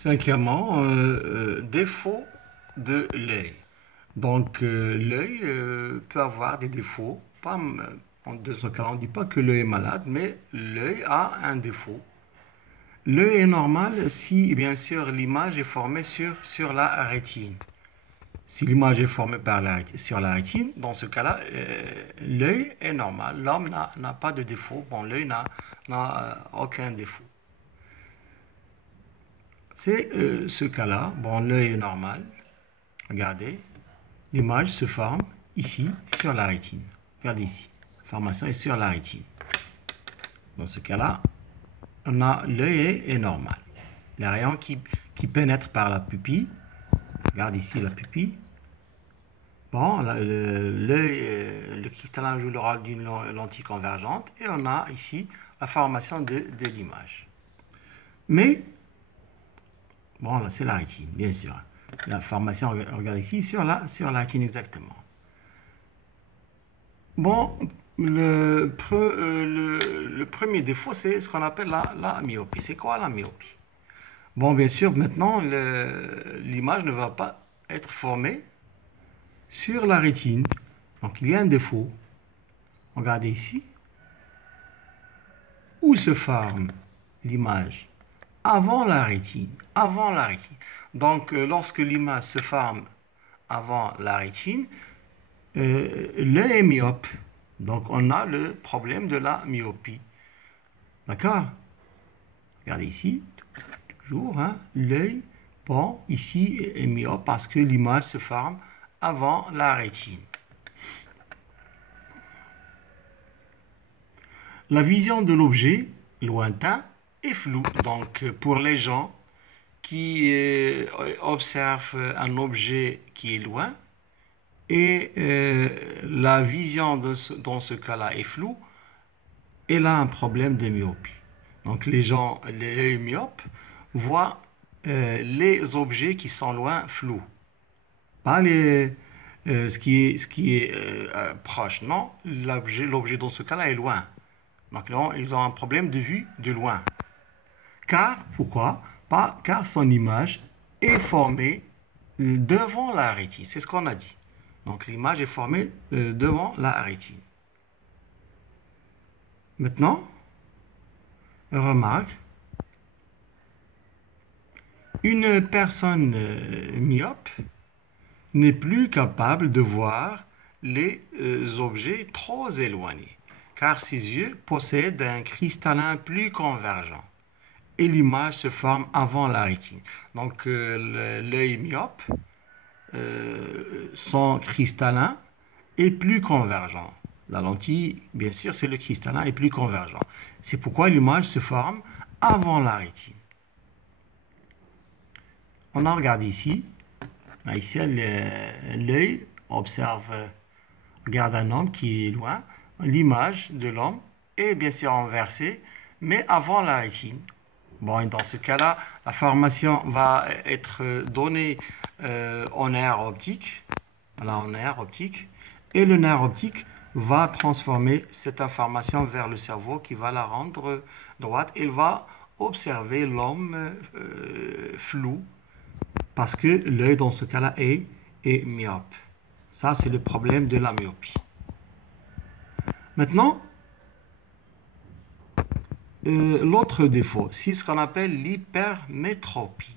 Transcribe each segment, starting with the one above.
Cinquièmement, défaut de l'œil. Donc, l'œil peut avoir des défauts. Pas, dans ce cas, on ne dit pas que l'œil est malade, mais l'œil a un défaut. L'œil est normal si, bien sûr, l'image est formée sur la rétine. Si l'image est formée sur la rétine, dans ce cas-là, l'œil est normal. L'homme n'a pas de défaut. Bon, l'œil n'a aucun défaut. C'est ce cas-là. Bon, l'œil est normal. Regardez, l'image se forme ici sur la rétine. Regardez ici. La formation est sur la rétine. Dans ce cas-là, l'œil est normal. Les rayons qui pénètrent par la pupille. Regarde ici la pupille. Bon, le cristallin joue le rôle d'une lentille convergente et on a ici la formation de l'image. Mais, bon, là c'est la rétine, bien sûr. La formation, regarde ici, sur la rétine exactement. Bon, le premier défaut, c'est ce qu'on appelle la myopie. C'est quoi la myopie? Bon, bien sûr, maintenant, l'image ne va pas être formée sur la rétine. Donc, il y a un défaut. Regardez ici. Où se forme l'image? Avant la rétine. Avant la rétine. Donc, lorsque l'image se forme avant la rétine, l'œil est myope. Donc, on a le problème de la myopie. D'accord? Regardez ici. Toujours, hein, l'œil, bon, ici est myope parce que l'image se forme avant la rétine. La vision de l'objet lointain est floue. Donc, pour les gens qui observent un objet qui est loin et la vision dans ce cas-là est floue, elle a un problème de myopie. Donc, les yeux myopes voient les objets qui sont loin flous, pas ce qui est proche. Non, l'objet dans ce cas-là est loin. Donc, ils ont un problème de vue de loin. Pourquoi? Car son image est formée devant la rétine. C'est ce qu'on a dit. Donc, l'image est formée devant la rétine. Maintenant, remarque, une personne myope n'est plus capable de voir les objets trop éloignés, car ses yeux possèdent un cristallin plus convergent et l'image se forme avant la rétine. Donc l'œil myope, son cristallin est plus convergent. La lentille, bien sûr, c'est le cristallin est plus convergent. C'est pourquoi l'image se forme avant la rétine. On a regardé ici. Ici, l'œil regarde un homme qui est loin. L'image de l'homme est bien sûr inversée, mais avant la rétine. Bon, dans ce cas-là, la formation va être donnée au nerf optique. Voilà, au nerf optique. Et le nerf optique va transformer cette information vers le cerveau qui va la rendre droite. Il va observer l'homme flou parce que l'œil dans ce cas-là est myope. Ça, c'est le problème de la myopie. Maintenant, l'autre défaut, c'est ce qu'on appelle l'hypermétropie.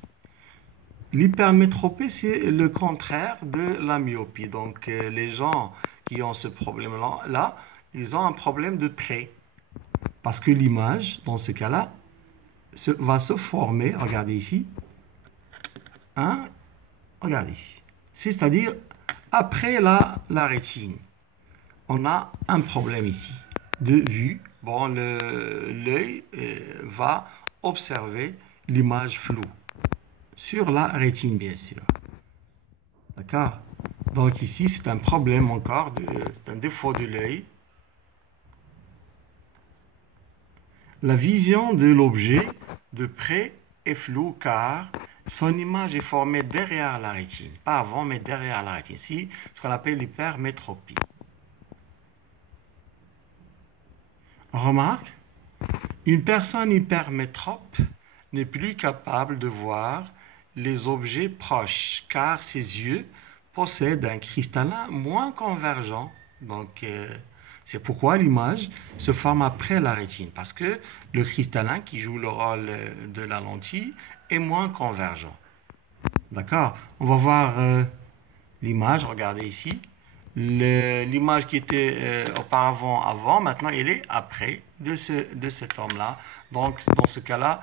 L'hypermétropie, c'est le contraire de la myopie. Donc, les gens qui ont ce problème-là, ils ont un problème de trait. Parce que l'image, dans ce cas-là, va se former, regardez ici, hein, regardez ici. C'est-à-dire, après la rétine, on a un problème ici de vue. Bon, l'œil va observer l'image floue sur la rétine, bien sûr. D'accord? Donc ici, c'est un problème encore, c'est un défaut de l'œil. La vision de l'objet de près est floue car son image est formée derrière la rétine. Pas avant, mais derrière la rétine. C'est ce qu'on appelle l'hypermétropie. Remarque, une personne hypermétrope n'est plus capable de voir les objets proches, car ses yeux possèdent un cristallin moins convergent. Donc, c'est pourquoi l'image se forme après la rétine, parce que le cristallin qui joue le rôle de la lentille est moins convergent. D'accord? On va voir l'image, regardez ici. L'image qui était auparavant avant, maintenant elle est après de cet homme-là. Donc dans ce cas-là,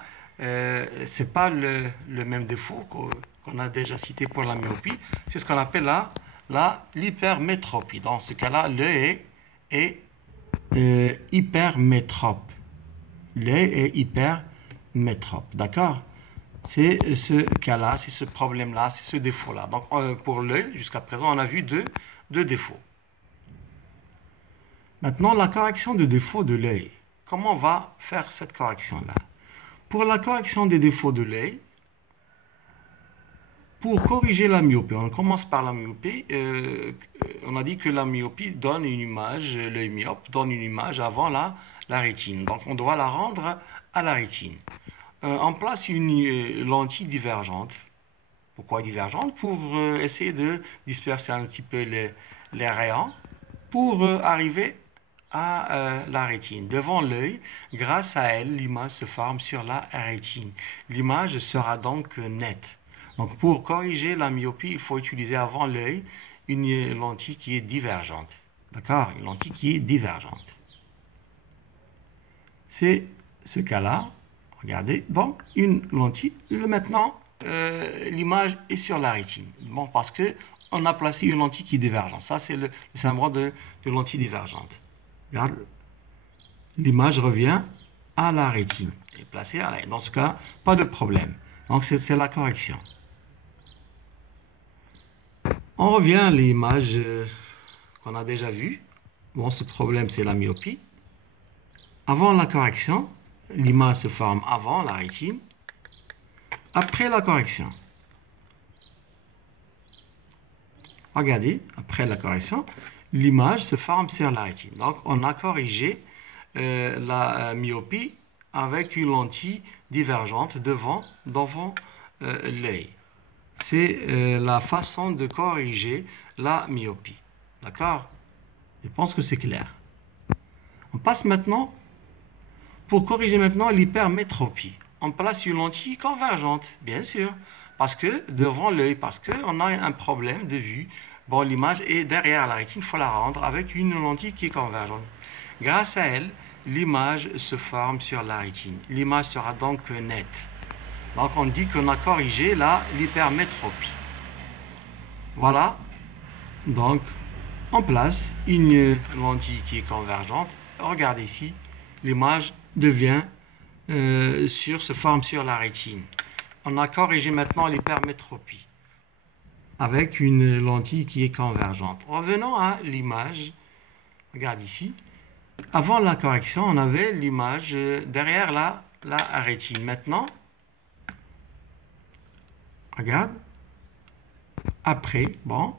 c'est pas le même défaut qu'on a déjà cité pour la myopie. C'est ce qu'on appelle l'hypermétropie. Dans ce cas-là, l'œil est hypermétrope. L'œil est hypermétrope. D'accord? C'est ce cas-là, c'est ce problème-là, c'est ce défaut-là. Donc pour l'œil, jusqu'à présent, on a vu deux défauts. Maintenant, la correction de défaut de l'œil. Comment on va faire cette correction-là? Pour la correction des défauts de l'œil, pour corriger la myopie, on commence par la myopie. On a dit que la myopie donne une image, l'œil myope donne une image avant la rétine. Donc on doit la rendre à la rétine. On place une lentille divergente. Pourquoi divergente? Pour essayer de disperser un petit peu les rayons pour arriver à la rétine. Devant l'œil, grâce à elle, l'image se forme sur la rétine. L'image sera donc nette. Donc pour corriger la myopie, il faut utiliser avant l'œil une lentille qui est divergente. D'accord? Une lentille qui est divergente. C'est ce cas-là. Regardez, donc une lentille. Maintenant, l'image est sur la rétine. Bon, parce que on a placé une lentille qui est divergente. Ça, c'est le syndrome de lentille divergente. Regarde, l'image revient à la rétine. Elle est placée à la rétine. Dans ce cas, pas de problème. Donc, c'est la correction. On revient à l'image qu'on a déjà vue. Bon, ce problème, c'est la myopie. Avant la correction, l'image se forme avant la rétine. Après la correction, regardez, après la correction, l'image se forme sur la rétine. Donc, on a corrigé la myopie avec une lentille divergente devant l'œil. C'est la façon de corriger la myopie. D'accord? Je pense que c'est clair. On passe maintenant, pour corriger maintenant l'hypermétropie. On place une lentille convergente, bien sûr, parce que devant l'œil, parce qu'on a un problème de vue. Bon, l'image est derrière la rétine, il faut la rendre avec une lentille qui est convergente. Grâce à elle, l'image se forme sur la rétine. L'image sera donc nette. Donc on dit qu'on a corrigé l'hypermétropie. Voilà. Donc on place une lentille qui est convergente. Regardez ici, l'image devient se forme sur la rétine. On a corrigé maintenant l'hypermétropie avec une lentille qui est convergente. Revenons à l'image. Regarde ici. Avant la correction, on avait l'image derrière la rétine. Maintenant, regarde. Après, bon,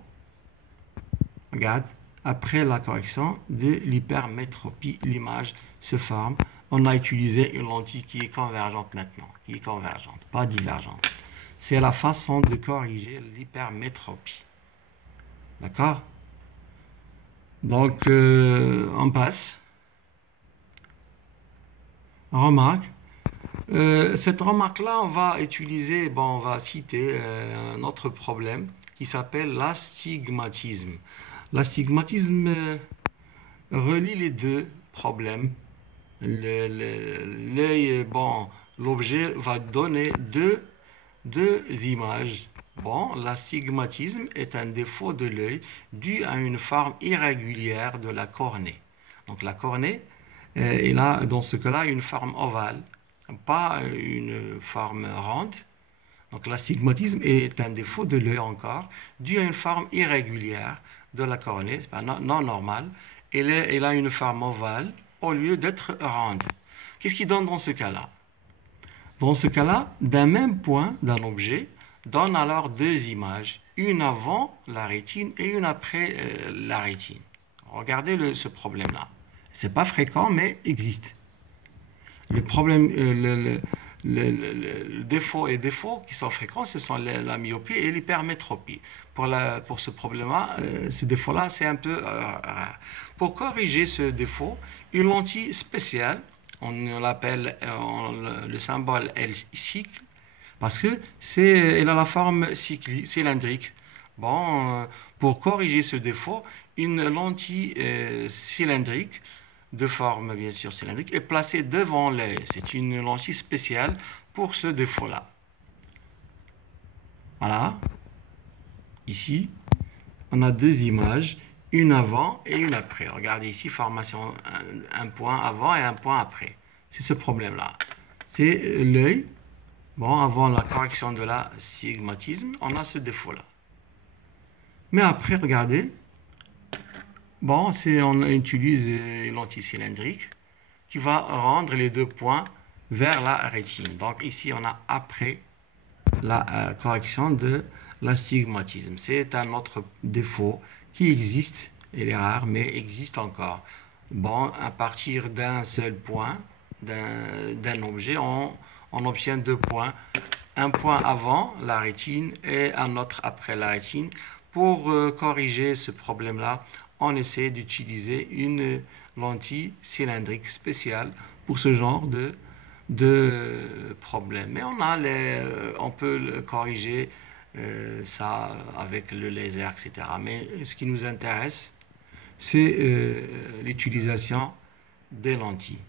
regarde, après la correction de l'hypermétropie, l'image se forme. On a utilisé une lentille qui est convergente maintenant, qui est convergente, pas divergente. C'est la façon de corriger l'hypermétropie. D'accord? Donc, on passe. Remarque. Cette remarque-là, on va utiliser, bon, on va citer un autre problème qui s'appelle l'astigmatisme. L'astigmatisme relie les deux problèmes. L'œil, bon, l'objet va donner deux images. Bon, l'astigmatisme est un défaut de l'œil dû à une forme irrégulière de la cornée. Donc la cornée est là, dans ce cas-là, une forme ovale, pas une forme ronde. Donc l'astigmatisme est un défaut de l'œil encore, dû à une forme irrégulière de la cornée, c'est pas non normal. Elle a une forme ovale au lieu d'être ronde. Qu'est-ce qui donne dans ce cas-là? Dans ce cas-là, d'un même point d'un objet donne alors deux images, une avant la rétine et une après la rétine. Regardez ce problème-là. C'est pas fréquent, mais existe. Le problème, le défaut et défauts qui sont fréquents, ce sont la myopie et l'hypermétropie. Pour ce problème-là, ce défaut-là, c'est un peu rare. Pour corriger ce défaut, une lentille spéciale, on l'appelle le symbole L cycle, parce que elle a la forme cylindrique. Bon, pour corriger ce défaut, une lentille cylindrique, de forme bien sûr cylindrique, est placée devant l'œil. C'est une lentille spéciale pour ce défaut-là. Voilà. Ici, on a deux images, une avant et une après. Regardez ici, formation, un point avant et un point après. C'est ce problème-là. C'est l'œil. Bon, avant la correction de l'astigmatisme, on a ce défaut-là. Mais après, regardez, bon, on utilise une lentille cylindrique qui va rendre les deux points vers la rétine. Donc ici, on a après la correction de l'astigmatisme. C'est un autre défaut qui existe, il est rare, mais existe encore. Bon, à partir d'un seul point, d'un objet, on obtient deux points. Un point avant la rétine et un autre après la rétine. Pour corriger ce problème-là, on essaie d'utiliser une lentille cylindrique spéciale pour ce genre de problème. Mais on peut le corriger ça avec le laser, etc. Mais ce qui nous intéresse, c'est l'utilisation des lentilles.